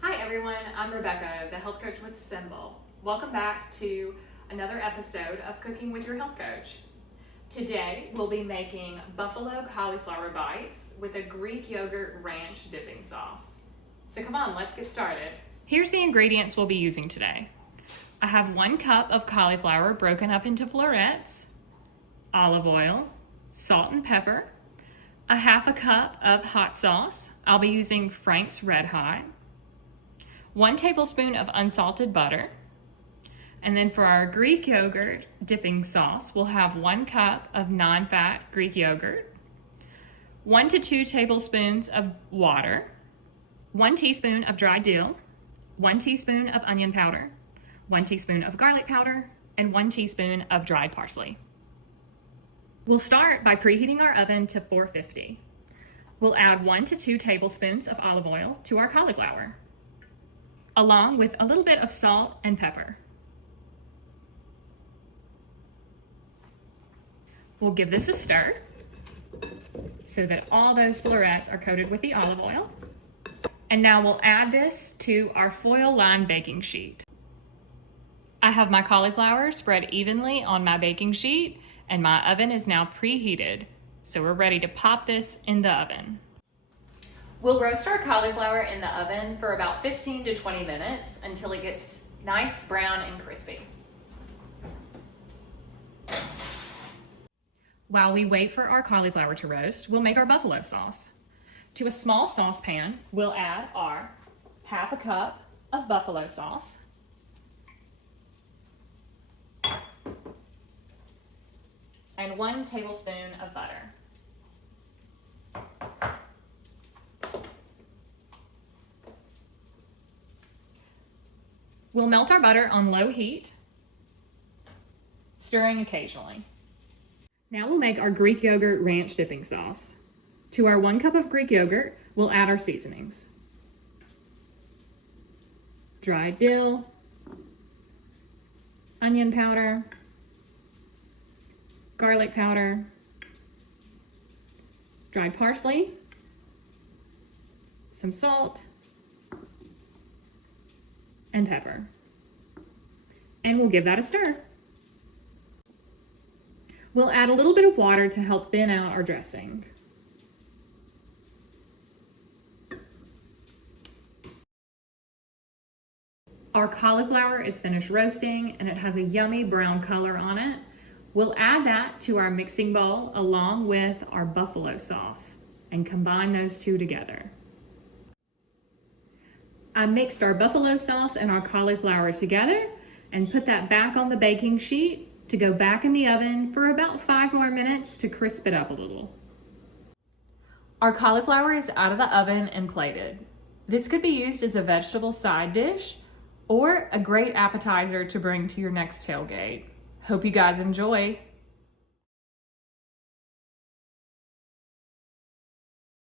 Hi everyone, I'm Rebecca, the health coach with Symbol. Welcome back to another episode of Cooking with Your Health Coach. Today we'll be making buffalo cauliflower bites with a Greek yogurt ranch dipping sauce. So come on, let's get started. Here's the ingredients we'll be using today. I have 1 cup of cauliflower broken up into florets, olive oil, salt and pepper, a 1/2 cup of hot sauce. I'll be using Frank's Red Hot, 1 tablespoon of unsalted butter, and then for our Greek yogurt dipping sauce, we'll have 1 cup of non-fat Greek yogurt, 1 to 2 tablespoons of water, 1 teaspoon of dried dill, 1 teaspoon of onion powder, 1 teaspoon of garlic powder, and 1 teaspoon of dried parsley. We'll start by preheating our oven to 450. We'll add 1 to 2 tablespoons of olive oil to our cauliflower, along with a little bit of salt and pepper. We'll give this a stir so that all those florets are coated with the olive oil. And now we'll add this to our foil-lined baking sheet. I have my cauliflower spread evenly on my baking sheet, and my oven is now preheated, so we're ready to pop this in the oven. We'll roast our cauliflower in the oven for about 15 to 20 minutes until it gets nice, brown, and crispy. While we wait for our cauliflower to roast, we'll make our buffalo sauce. To a small saucepan, we'll add our 1/2 cup of buffalo sauce, and 1 tablespoon of butter. We'll melt our butter on low heat, stirring occasionally. Now we'll make our Greek yogurt ranch dipping sauce. To our 1 cup of Greek yogurt, we'll add our seasonings: dried dill, onion powder, garlic powder, dried parsley, some salt, and pepper. And we'll give that a stir. We'll add a little bit of water to help thin out our dressing. Our cauliflower is finished roasting and it has a yummy brown color on it. We'll add that to our mixing bowl along with our buffalo sauce and combine those two together. I mixed our buffalo sauce and our cauliflower together and put that back on the baking sheet to go back in the oven for about 5 more minutes to crisp it up a little. Our cauliflower is out of the oven and plated. This could be used as a vegetable side dish or a great appetizer to bring to your next tailgate. Hope you guys enjoy.